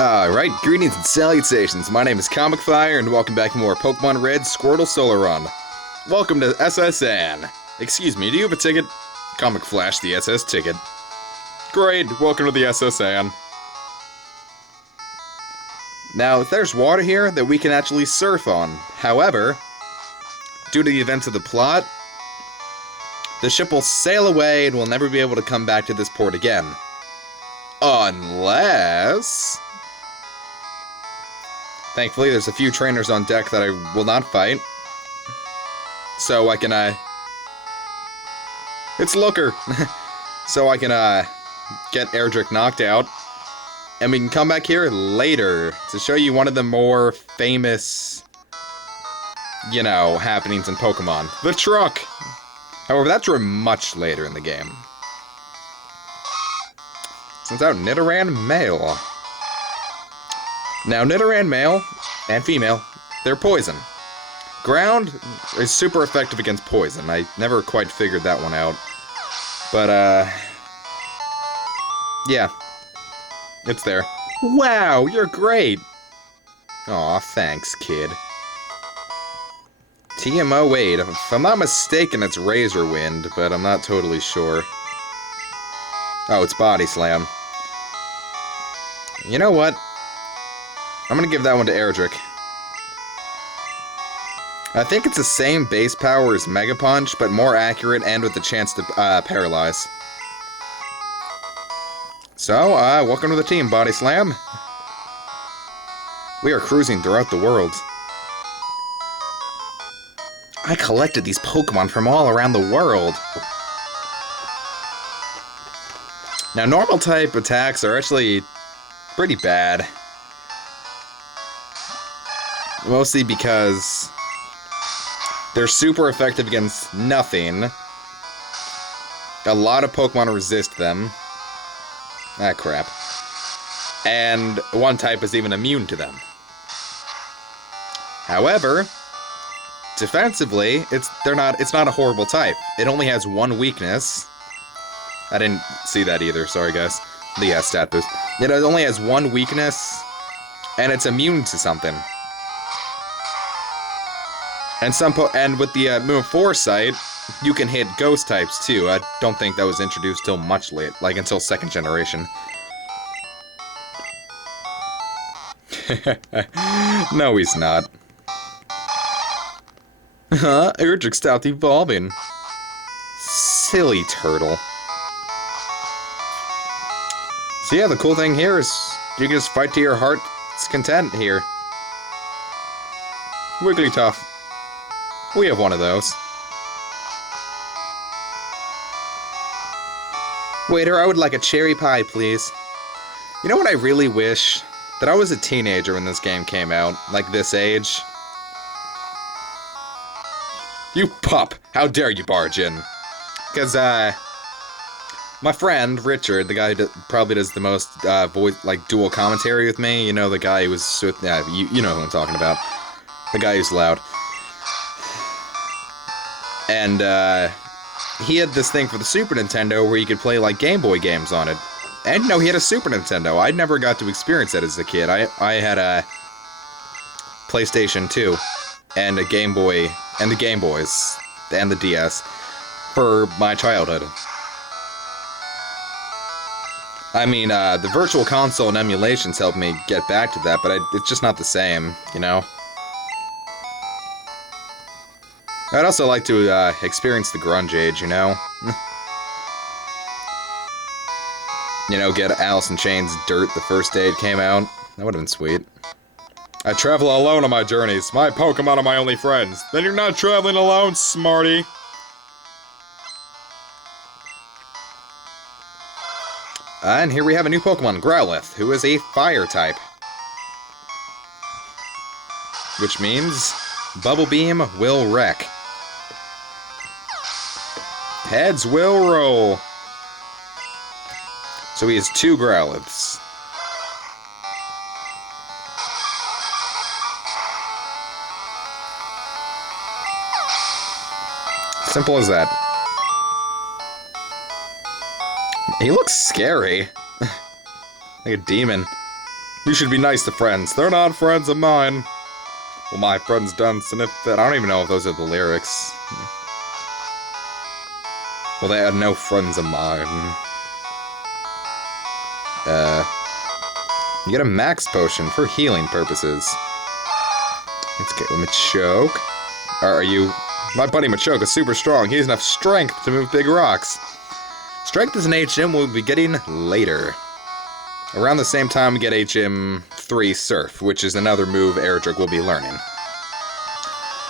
Alright, greetings and salutations. My name is Comic Fire, and welcome back to more Pokemon Red Squirtle Solar Run. Welcome to SSN. Excuse me, do you have a ticket? Comic Flash, the SS ticket. Great, welcome to the SSN. Now, there's water here that we can actually surf on. However, due to the events of the plot, the ship will sail away and we'll never be able to come back to this port again. Unless... Thankfully, there's a few trainers on deck that I will not fight. So I can, It's Looker! So I can, get Erdrick knocked out. And we can come back here later to show you one of the more famous, you know, happenings in Pokemon. The truck! However, that's much later in the game. Sends out Nidoran male. Now, Nidoran male and female, they're poison. Ground is super effective against poison. I never quite figured that one out. But, yeah. It's there. Wow, you're great! Aw, thanks, kid. TM08. If I'm not mistaken, it's Razor Wind, but I'm not totally sure. Oh, it's Body Slam. You know what? I'm gonna give that one to Erdrick. I think it's the same base power as Mega Punch, but more accurate and with the chance to paralyze. So, welcome to the team, Body Slam. We are cruising throughout the world. I collected these Pokemon from all around the world. Now, normal type attacks are actually pretty bad. Mostly because they're super effective against nothing. A lot of Pokemon resist them. Ah, crap. And one type is even immune to them. However, defensively, it's not a horrible type. It only has one weakness. I didn't see that either, sorry guys. The stat boost. It only has one weakness, and it's immune to something. And with the Moon Foresight, you can hit ghost types too. I don't think that was introduced till much late, like until 2nd generation. No, he's not. Huh? Erdrick stopped evolving. Silly turtle. So yeah, the cool thing here is you can just fight to your heart's content here. Wigglytuff. We have one of those. Waiter, I would like a cherry pie, please. You know what I really wish? That I was a teenager when this game came out, like this age. You pup! How dare you barge in? Because, my friend, Richard, the guy who probably does the most, dual commentary with me, you know, the guy who was with, yeah, you know who I'm talking about. The guy who's loud. And, he had this thing for the Super Nintendo where you could play, like, Game Boy games on it. And, no, he had a Super Nintendo. I never got to experience that as a kid. I had a PlayStation 2 and a Game Boy, and the Game Boys, and the DS, for my childhood. I mean, the Virtual Console and emulations helped me get back to that, but it's just not the same, you know? I'd also like to, experience the grunge age, you know? You know, get Alice in Chains' Dirt the first day it came out. That would've been sweet. I travel alone on my journeys. My Pokemon are my only friends. Then you're not traveling alone, smarty! And here we have a new Pokemon, Growlithe, who is a fire type. Which means Bubble Beam will wreck. Heads will roll. So he has 2 Growlithes. Simple as that. He looks scary. Like a demon. You should be nice to friends. They're not friends of mine. Well, my friends done sniff that. I don't even know if those are the lyrics. Well, they are no friends of mine. You get a max potion for healing purposes. Let's get Machoke. Are you... My buddy Machoke is super strong. He has enough strength to move big rocks. Strength is an HM we'll be getting later. Around the same time we get HM3 Surf, which is another move Erdrick will be learning.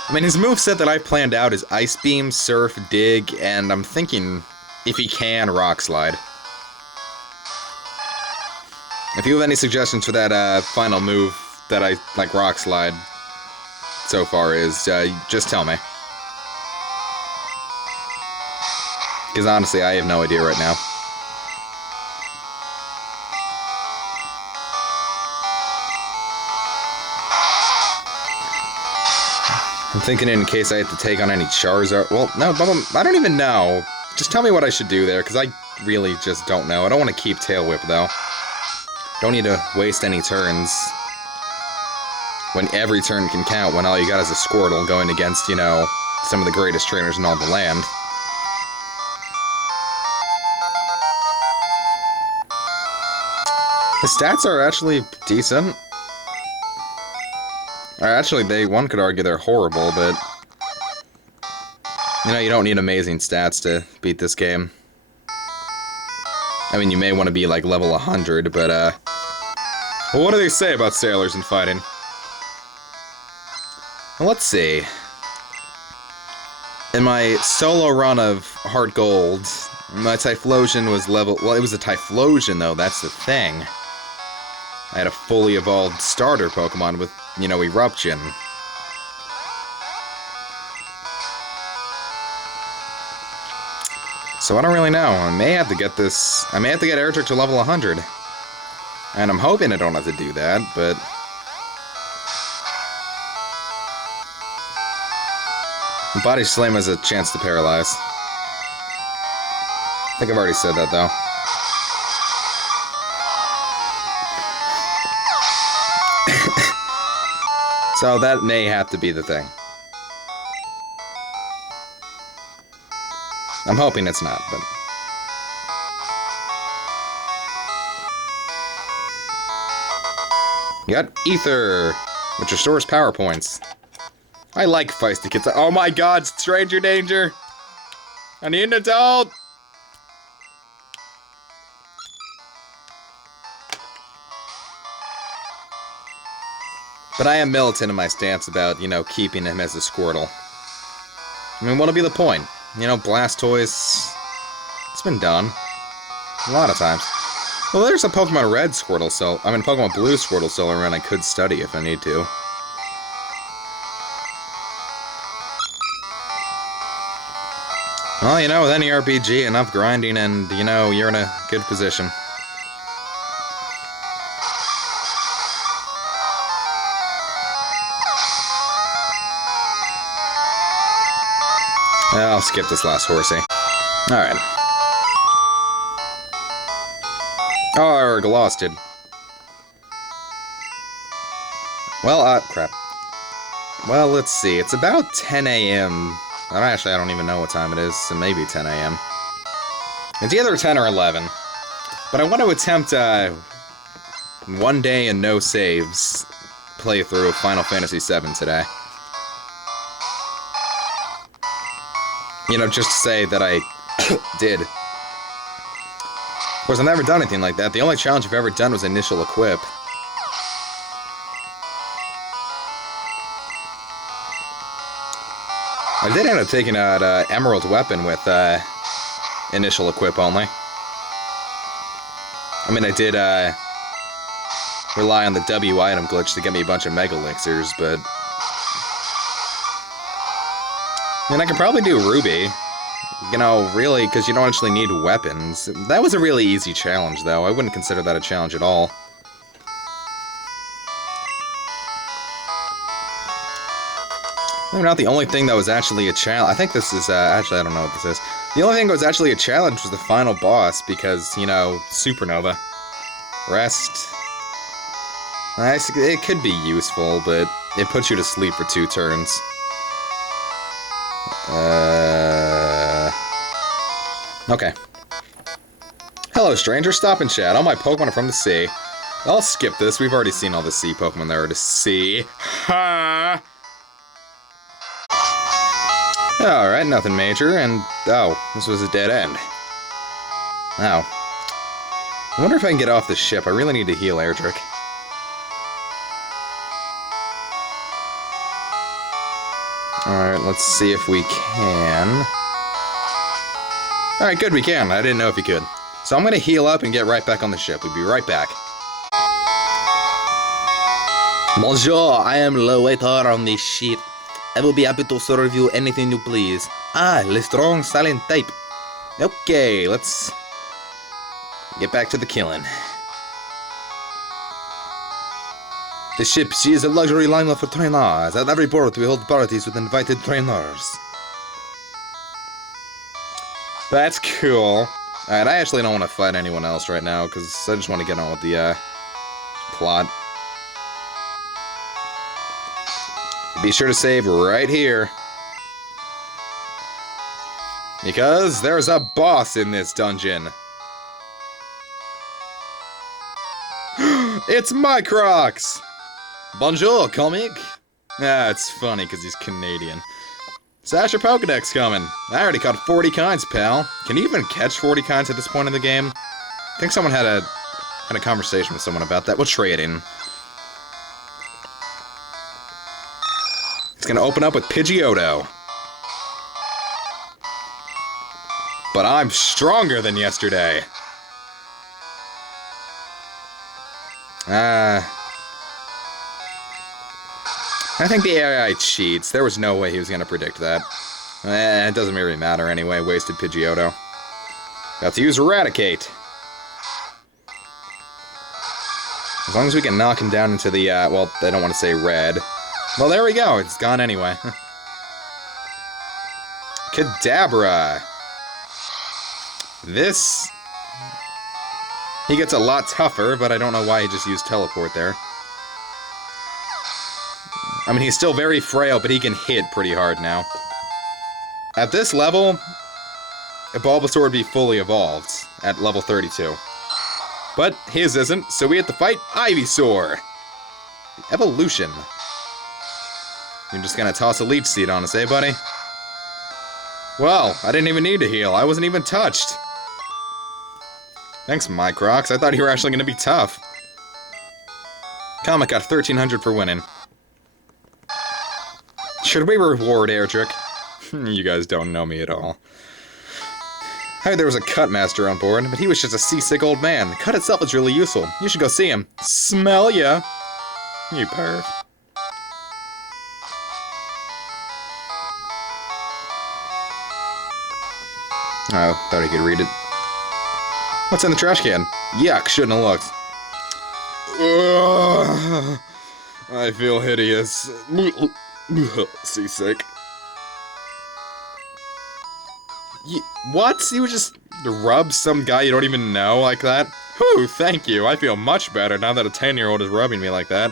I mean, his moveset that I've planned out is Ice Beam, Surf, Dig, and I'm thinking, if he can, Rock Slide. If you have any suggestions for that final move that I like Rock Slide so far is, just tell me. Because honestly, I have no idea right now. I'm thinking in case I have to take on any Charizard. Well, no, I don't even know. Just tell me what I should do there, because I really just don't know. I don't want to keep Tail Whip, though. Don't need to waste any turns. When every turn can count, when all you got is a Squirtle going against, you know, some of the greatest trainers in all the land. The stats are actually decent. Or actually, one could argue they're horrible, but... You know, you don't need amazing stats to beat this game. I mean, you may want to be, like, level 100, but, well, what do they say about sailors and fighting? Well, let's see. In my solo run of Heart Gold, my Typhlosion was level... Well, it was a Typhlosion, though, that's the thing. I had a fully evolved starter Pokemon with, you know, Eruption. So I don't really know. I may have to get this... I may have to get Erdrick to level 100. And I'm hoping I don't have to do that, but... Body Slam has a chance to paralyze. I think I've already said that, though. So that may have to be the thing. I'm hoping it's not, but... You got Ether, which restores power points. I like feisty kids. Oh my god, stranger danger! I need an adult! But I am militant in my stance about, you know, keeping him as a Squirtle. I mean, what'll be the point? You know, Blastoise... It's been done. A lot of times. Well, there's a Pokemon Red Squirtle cell. I mean, Pokemon Blue Squirtle cell around I could study if I need to. Well, you know, with any RPG, enough grinding and, you know, you're in a good position. I'll skip this last horsey. Alright. Oh, I already lost it. Well, crap. Well, let's see. It's about 10 a.m. Actually, I don't even know what time it is, so maybe 10 a.m. It's either 10 or 11. But I want to attempt, one day and no saves playthrough of Final Fantasy VII today. You know, just to say that I did. Of course, I've never done anything like that. The only challenge I've ever done was Initial Equip. I did end up taking out Emerald Weapon with Initial Equip only. I mean, I did rely on the W item glitch to get me a bunch of Mega Elixirs, but... I mean, I could probably do Ruby. You know, really, because you don't actually need weapons. That was a really easy challenge, though. I wouldn't consider that a challenge at all. Maybe not the only thing that was actually a challenge. I think this is, actually, I don't know what this is. The only thing that was actually a challenge was the final boss, because, you know, Supernova. Rest. It could be useful, but it puts you to sleep for 2 turns. Okay. Hello, stranger. Stop and chat. All my Pokemon are from the sea. I'll skip this. We've already seen all the sea Pokemon there are to see. Ha! Alright, nothing major, and... oh, this was a dead end. Wow. I wonder if I can get off the ship. I really need to heal Erdrick. Alright, let's see if we can. Alright, good, we can. I didn't know if you could. So I'm gonna heal up and get right back on the ship. We'll be right back. Bonjour, I am the waiter on this ship. I will be happy to serve you anything you please. Ah, le strong silent type. Okay, let's get back to the killing. The ship, she is a luxury liner for trainers. At every port we hold parties with invited trainers. That's cool. Alright, I actually don't want to fight anyone else right now, because I just want to get on with the, plot. Be sure to save right here. Because there's a boss in this dungeon. It's Microx! Bonjour, comic! Ah, it's funny because he's Canadian. Sash your Pokedex coming. I already caught 40 kinds, pal. Can you even catch 40 kinds at this point in the game? I think someone had a conversation with someone about that. We'll trade in. It's gonna open up with Pidgeotto. But I'm stronger than yesterday. I think the AI cheats. There was no way he was gonna predict that. It doesn't really matter anyway. Wasted Pidgeotto. Got to use Eradicate. As long as we can knock him down into the, well, I don't want to say red. Well, there we go. It's gone anyway. Kadabra. This... he gets a lot tougher, but I don't know why he just used Teleport there. I mean, he's still very frail, but he can hit pretty hard now. At this level, a Bulbasaur would be fully evolved at level 32. But his isn't, so we have to fight Ivysaur. Evolution. You're just gonna toss a Leech Seed on us, eh, buddy? Well, I didn't even need to heal. I wasn't even touched. Thanks, Microx. I thought you were actually gonna be tough. Comic got 1300 for winning. Should we reward Erdrick? You guys don't know me at all. I heard there was a Cut Master on board, but he was just a seasick old man. Cut itself is really useful. You should go see him. Smell ya! You perv. Oh, thought he could read it. What's in the trash can? Yuck, shouldn't have looked. Ugh, I feel hideous. Seasick. What? You would just rub some guy you don't even know like that? Whew, thank you. I feel much better now that a 10-year-old is rubbing me like that.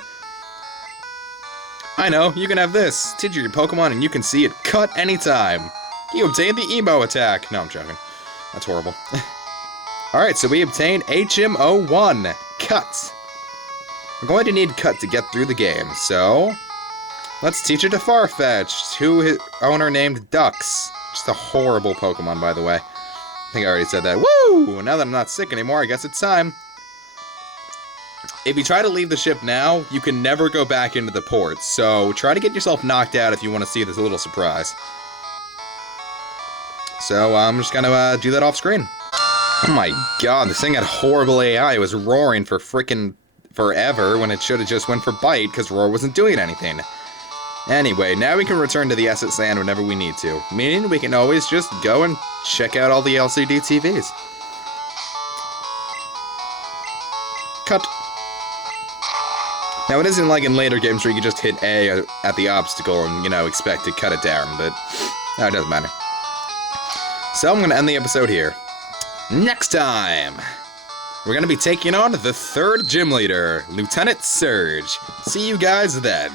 I know, you can have this. Teach your Pokemon and you can see it cut anytime. You obtained the Emo attack. No, I'm joking. That's horrible. Alright, so we obtained HM01 Cut. We're going to need Cut to get through the game, so... let's teach it to Farfetch'd, who his owner named Ducks. Just a horrible Pokemon, by the way. I think I already said that. Woo! Now that I'm not sick anymore, I guess it's time. If you try to leave the ship now, you can never go back into the port, so try to get yourself knocked out if you want to see this little surprise. So, I'm just gonna do that off screen. Oh my god, this thing had horrible AI. It was roaring for frickin' forever when it should have just went for bite, because Roar wasn't doing anything. Anyway, now we can return to the Esset Land whenever we need to, meaning we can always just go and check out all the LCD TVs. Cut. Now, it isn't like in later games where you can just hit A at the obstacle and, you know, expect to cut it down, but no, it doesn't matter. So I'm going to end the episode here. Next time, we're going to be taking on the third gym leader, Lieutenant Surge. See you guys then.